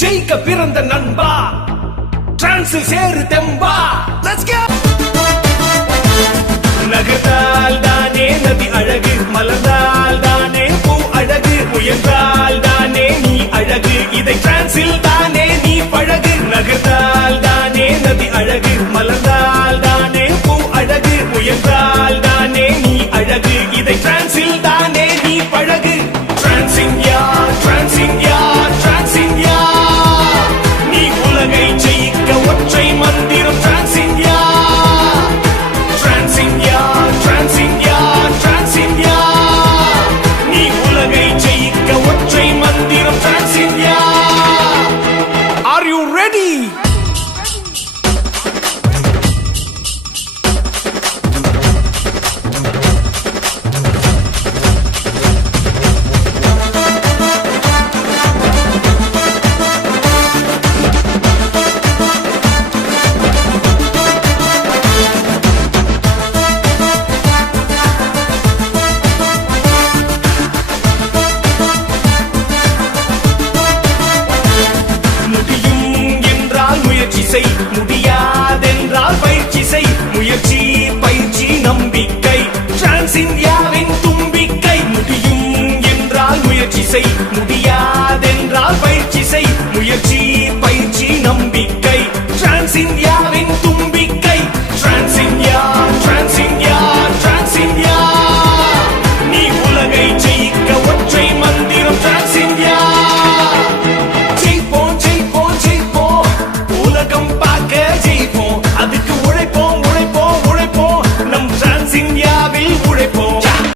ஜெயிக்க பிறந்த நண்பா டிரான்ஸில் சேரு தெம்பா. Let's go. நகர்ந்தால் தானே நதி அழகு, மலர்ந்தால் தானே பூ அழகு, முயன்றால் தானே நீ அழகு, இதை டிரான்ஸில் தானே நீ பழகு. நகர்ந்தால் தானே நதி அழகு, மலர்ந்தால் தானே பூ அழகு, முயன்றால் தானே நீ அழகு, இதை டிரான்ஸில் தானே நீ பழகு. Trans India, trans India, trans India, நீ உலகை ஜெயிக்க ஒற்றை மந்திரம் trans India. Trans India, trans India, trans India, நீ உலகை ஜெயிக்க ஒற்றை மந்திரம் trans India. Are you ready? முடியாதென்றால் பயிற்சி செய், முயற்சி பயிற்சி நம்பிக்கை டிரான்ஸ் இந்தியாவின் தும்பிக்கை. முடியும் என்றால் முயற்சி செய், முடியாதென்றால் பயிற்சி செய், முயற்சி பயிற்சி நம்பிக்கை டிரான்ஸ் இந்தியாவின் தும்பிக்கை. Trans India, trans India, trans India, நீ உலகை ஜெயிக்க